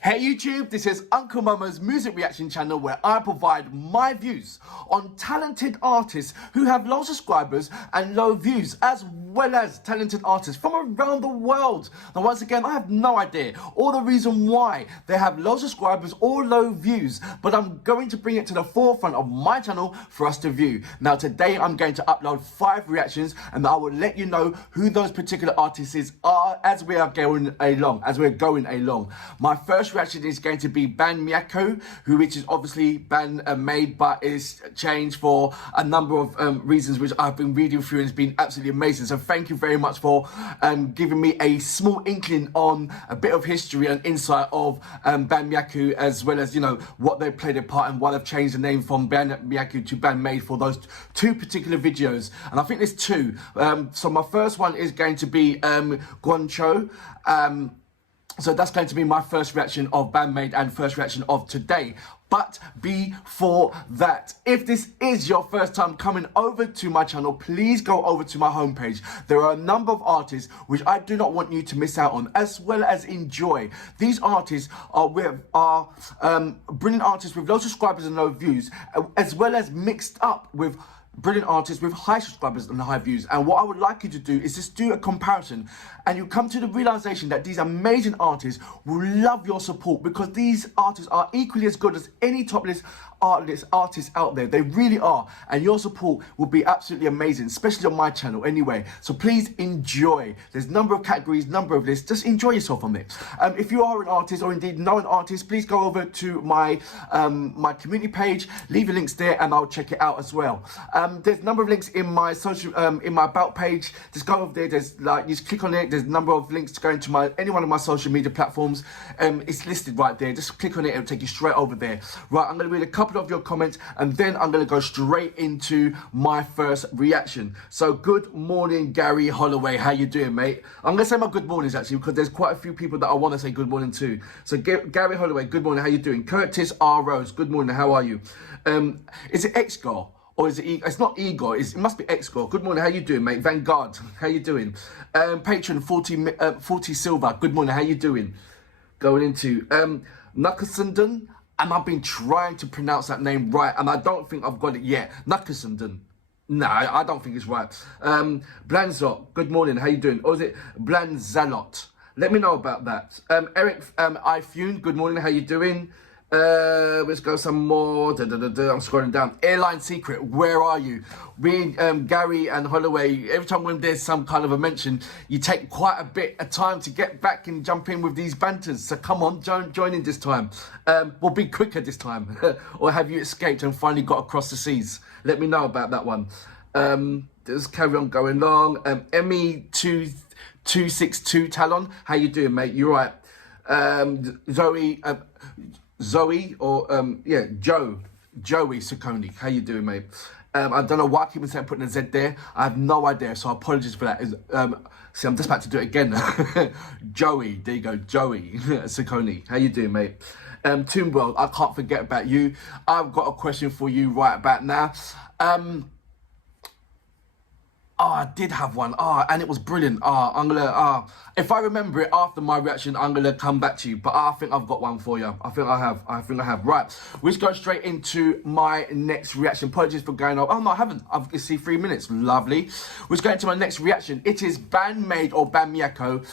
Hey YouTube, this is Uncle Momo's music reaction channel where I provide my views on talented artists who have low subscribers and low views, as well as talented artists from around the world. Now once again, I have no idea or the reason why they have low subscribers or low views, but I'm going to bring it to the forefront of my channel for us to view. Now today I'm going to upload 5 reactions and I will let you know who those particular artists are as we are going along. My first reaction is going to be BAND-MAIKO, which is obviously band made, but is changed for a number of reasons which I've been reading through, and it's been absolutely amazing. So thank you very much for giving me a small inkling on a bit of history and insight of BAND-MAIKO, as well as, you know, what they played a part and why they've changed the name from BAND-MAIKO to BAND-MAID for those 2 particular videos. And I think there's 2. So my first one is going to be Gion-cho. So that's going to be my first reaction of BAND-MAID and first reaction of today. But before that, if this is your first time coming over to my channel, please go over to my homepage. There are a number of artists which I do not want you to miss out on, as well as enjoy. These artists are brilliant artists with low subscribers and low views, as well as mixed up with brilliant artists with high subscribers and high views. And what I would like you to do is just do a comparison, and you come to the realization that these amazing artists will love your support, because these artists are equally as good as any top list artists out there. They really are, and your support will be absolutely amazing, especially on my channel anyway. So please enjoy. There's a number of categories, number of lists. Just enjoy yourself on it. If you are an artist, or indeed know an artist, please go over to my my community page, leave your links there and I'll check it out as well. There's a number of links in my social in my about page. Just go over there. There's you just click on it. There's a number of links to go into any one of my social media platforms. It's listed right there. Just click on it, it'll take you straight over there. Right, I'm going to read a couple of your comments and then I'm going to go straight into my first reaction. So good morning, Gary Holloway. How you doing, mate? I'm going to say my good mornings actually, because there's quite a few people that I want to say good morning to. So Gary Holloway, good morning. How you doing? Curtis R. Rose, good morning. How are you? Is it X-Gar? Or is it it's not Igor, it must be X-Gore. Good morning, how you doing, mate? Vanguard, how you doing? Patron 40 Silver, good morning, how you doing? Going into Nuckersundon, and I've been trying to pronounce that name right, and I don't think I've got it yet. Nuckersundon. No, I don't think it's right. Blanzot, good morning, how you doing? Or is it Blanzalot? Let me know about that. Eric Ifune, good morning, how you doing? Let's go some more. I'm scrolling down. Airline Secret, where are you? We, Gary and Holloway, every time when there's some kind of a mention, you take quite a bit of time to get back and jump in with these banters. So come on, join in this time. We'll be quicker this time. Or have you escaped and finally got across the seas? Let me know about that one. Let's carry on going along. ME2262 Talon, how you doing, mate? You right? Zoe or Joey Sacconi, how you doing, mate? I don't know why I keep on saying putting a Z there. I have no idea, so apologies for that. See, I'm just about to do it again. Joey, there you go, Joey Sacconi, how you doing, mate? Tombworld, I can't forget about you. I've got a question for you right about now. Oh, I did have one. And it was brilliant. I'm gonna, if I remember it after my reaction, I'm gonna come back to you. But I think I've got one for you. I think I have. Right, let's go straight into my next reaction. Apologies for going off. Oh no, I haven't. I've see 3 minutes. Lovely. Let's go into my next reaction. It is BAND-MAID or BAND-MAIKO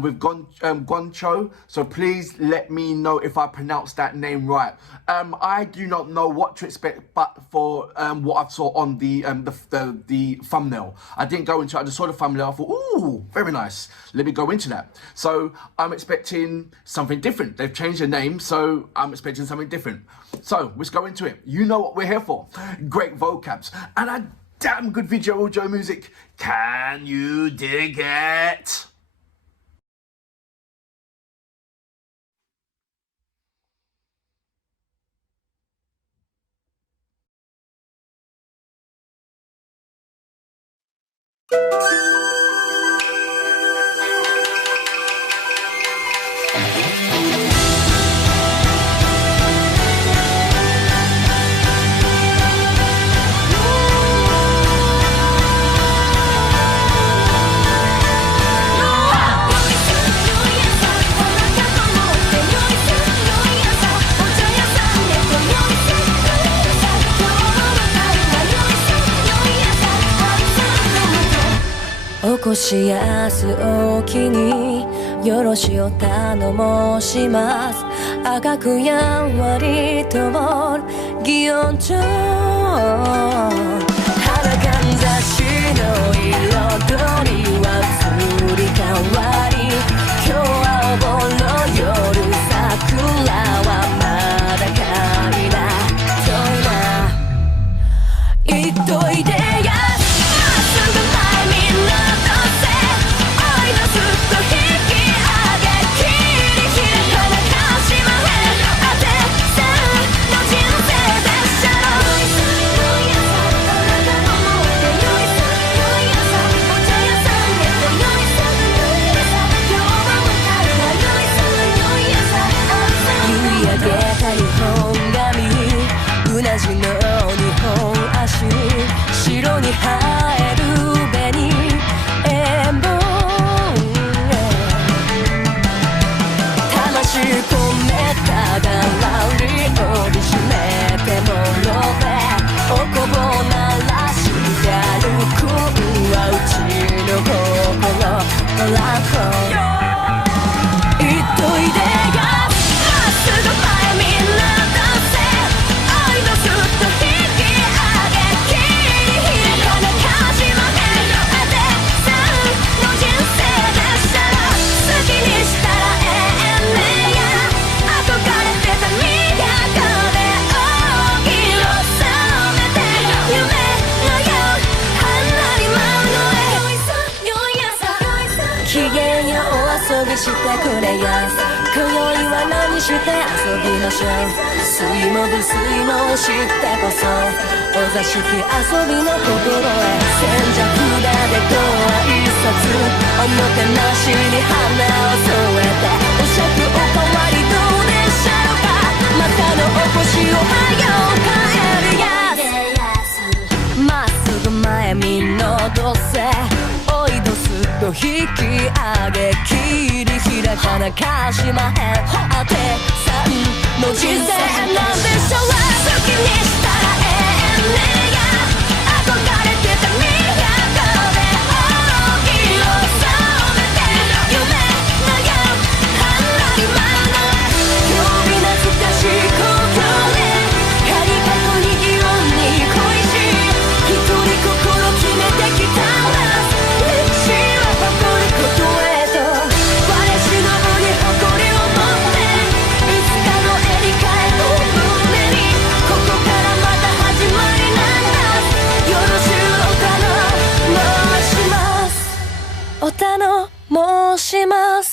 with Gion-cho. So please let me know if I pronounced that name right. I do not know what to expect, but for what I saw on the thumbnail. I didn't go into it, I just saw the thumbnail, I thought, ooh, very nice. Let me go into that. So I'm expecting something different. They've changed the name, so I'm expecting something different. So let's go into it. You know what we're here for. Great vocabs. And I damn good video audio music. Can you dig it?起こしやすおきによろしを頼もします赤くやんわりと擬音調花かんざしの彩りは移り変わり今日はおぼろ夜桜はまだかいな遠いな言っといてや白に生える紅円本魂込めたがらり折り締めてもろでおこぼ鳴らして歩くはうちの心のラコ言っといでよまっすぐ前みんな出せ愛のすっと引きしてくれや今宵は何して遊びましょう水も不水も知ってこそお座敷遊びの心へ千社札でご挨拶おもてなしに花を添えてお酌おかわりどうでしょうかまたのお越しをはよ帰るやまっすぐ前見のどせおいどすっと引き上げ切り開かなかしまへんあてさんの人生なんでしょう好きにしたらええねや憧れてた都で大きを染めて夢のよう離れまの興味懐かしい故郷でカリカトにイオンに恋し一人心決めてきたら歴史は誇ることへと我忍ぶに誇りを持っていつかのエリカへを胸にここからまた始まりなんだよろしゅうお頼申します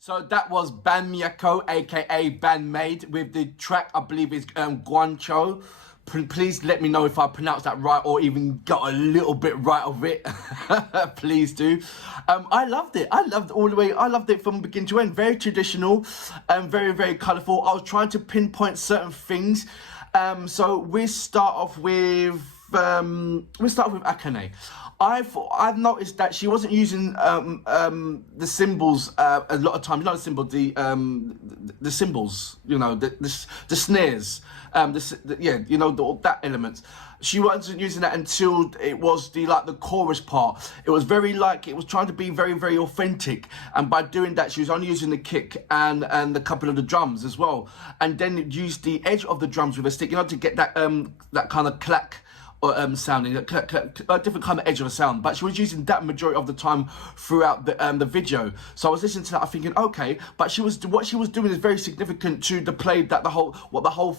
So that was BAND-MAIKO, aka BAND-MAID, with the track, I believe is Gion-cho. Please let me know if I pronounced that right or even got a little bit right of it. Please do. I loved it. I loved all the way. I loved it from beginning to end. Very traditional and very, very colourful. I was trying to pinpoint certain things. So we start off with Akane. I've noticed that she wasn't using the symbols a lot of times. Not the symbol, the cymbals. You know, the snares. Yeah, you know, that element. She wasn't using that until it was the chorus part. It was very it was trying to be very, very authentic, and by doing that, she was only using the kick and a couple of the drums as well, and then it used the edge of the drums with a stick, you know, to get that that kind of clack sounding, a different kind of edge of a sound, but she was using that majority of the time throughout the video. So I was listening to that, I'm thinking, okay, but what she was doing is very significant to the play that what the whole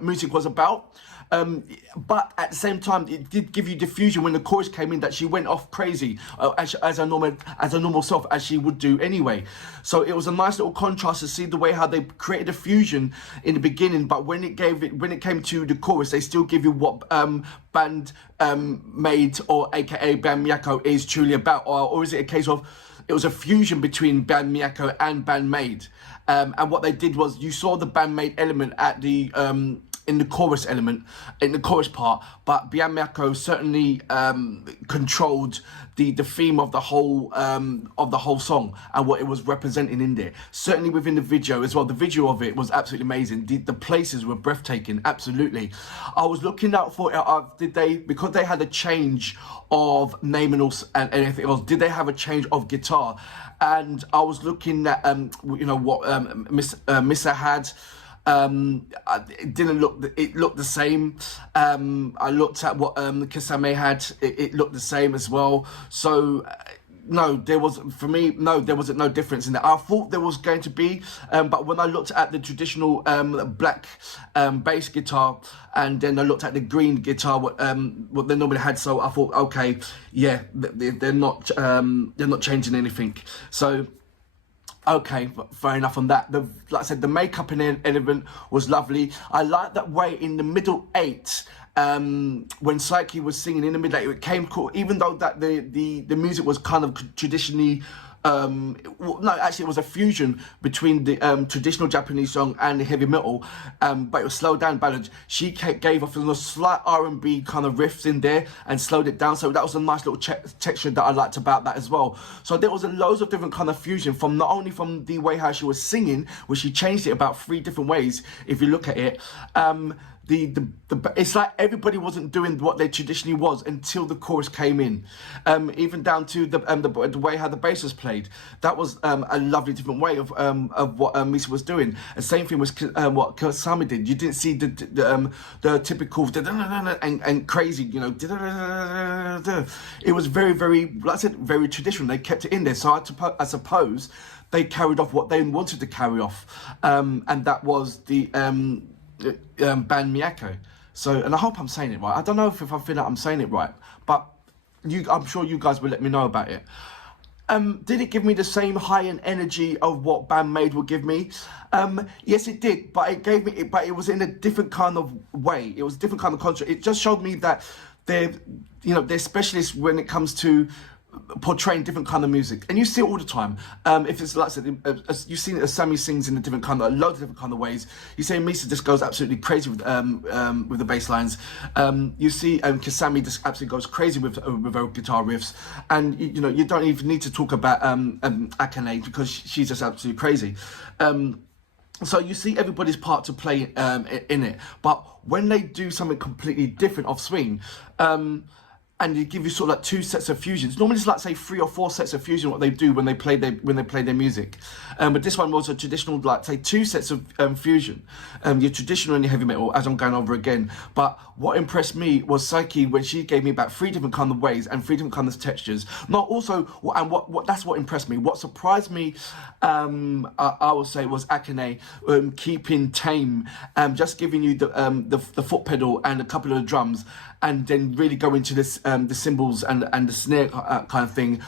music was about. But at the same time, it did give you diffusion when the chorus came in, that she went off crazy as a normal self, as she would do anyway. So it was a nice little contrast to see the way how they created a fusion in the beginning, but when it came to the chorus, they still give you what BAND-MAIKO, or aka BAND-MAIKO, is truly about, or is it a case of it was a fusion between BAND-MAIKO and BAND-MAID? And what they did was, you saw the BAND-MAID element at the in the chorus part, but BAND-MAIKO certainly controlled the theme of the whole song and what it was representing in there. Certainly within the video as well. The video of it was absolutely amazing. The places were breathtaking. Absolutely. I was looking out for because they had a change of name and anything else. Did they have a change of guitar? And I was looking at what Missa had. It looked the same. I looked at what Kasame had. It looked the same as well. So no, there wasn't no difference in that. I thought there was going to be, but when I looked at the traditional black bass guitar, and then I looked at the green guitar, what they normally had, so I thought, okay, yeah, they're not changing anything. So okay, fair enough on that. Like I said, the makeup in element was lovely. I like that way in the middle 8, when Psyche was singing in the middle 8, it came cool, even though that the music was kind of traditionally, no, actually it was a fusion between the traditional Japanese song and the heavy metal, but it was slowed down ballads. She gave off a slight R&B kind of riffs in there and slowed it down, so that was a nice little texture that I liked about that as well. So there was loads of different kind of fusion, from not only from the way how she was singing, which she changed it about 3 different ways if you look at it. It's like everybody wasn't doing what they traditionally was until the chorus came in, even down to the way how the bass was played. That was a lovely different way of what Misa was doing. The same thing was what Kasame did. You didn't see the typical and crazy, it was very, very, like I said, very traditional. They kept it in there, so I suppose they carried off what they wanted to carry off, and that was the BAND-MAIKO. So, and I hope I'm saying it right. I don't know if I feel like I'm saying it right, but I'm sure you guys will let me know about it. Did it give me the same high-end energy of what BAND-MAID would give me? Yes, it did, but it was in a different kind of way. It was a different kind of contrast. It just showed me that they're specialists when it comes to portraying different kind of music, and you see it all the time. If it's like I said, you've seen it as Sammy sings in a different kind of, loads of different kind of ways. You see Misa just goes absolutely crazy with the bass lines. You see Kasame just absolutely goes crazy with her guitar riffs, and you don't even need to talk about Akane, because she's just absolutely crazy. So you see everybody's part to play in it, but when they do something completely different off swing, and you give you sort of like 2 sets of fusions. Normally it's like, say, 3 or 4 sets of fusion, what they do when they play their music. But this one was a traditional, like, say, 2 sets of fusion. Your traditional and your heavy metal, as I'm going over again. But what impressed me was Psyche, when she gave me about 3 different kind of ways and 3 different kind of textures. Not also, and what that's what impressed me. What surprised me, I would say, was Akane keeping tame, just giving you the foot pedal and a couple of the drums, and then really go into this the cymbals and the snare kind of thing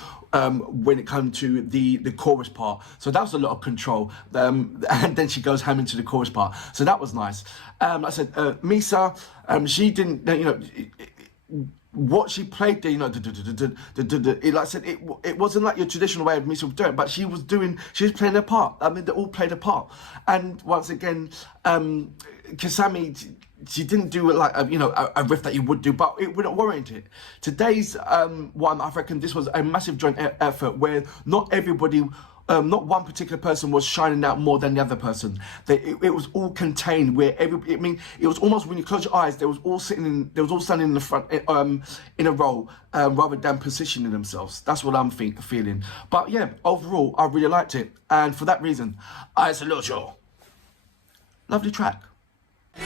when it comes to the chorus part. So that was a lot of control, and then she goes ham into the chorus part, so that was nice. Like I said, Misa, she didn't, what she played there, like I said, it wasn't like your traditional way of Misa doing it, but she was playing her part. I mean, they all played a part. And once again, Kasame, she didn't do it like a riff that you would do, but it wouldn't warrant it. Today's one, I reckon this was a massive joint effort where not everybody, not one particular person was shining out more than the other person. It was all contained, where it was almost, when you close your eyes, they was all standing in the front in a row, rather than positioning themselves. That's what I'm feeling. But yeah, overall, I really liked it, and for that reason, I salute you. Lovely track.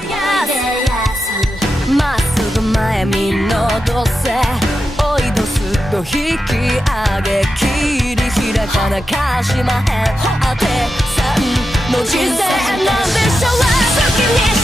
Yes. まっすぐ前見のどせ追いどすと引き上げ切り開かなかしまへん当てさんの人生なんでしょう好きに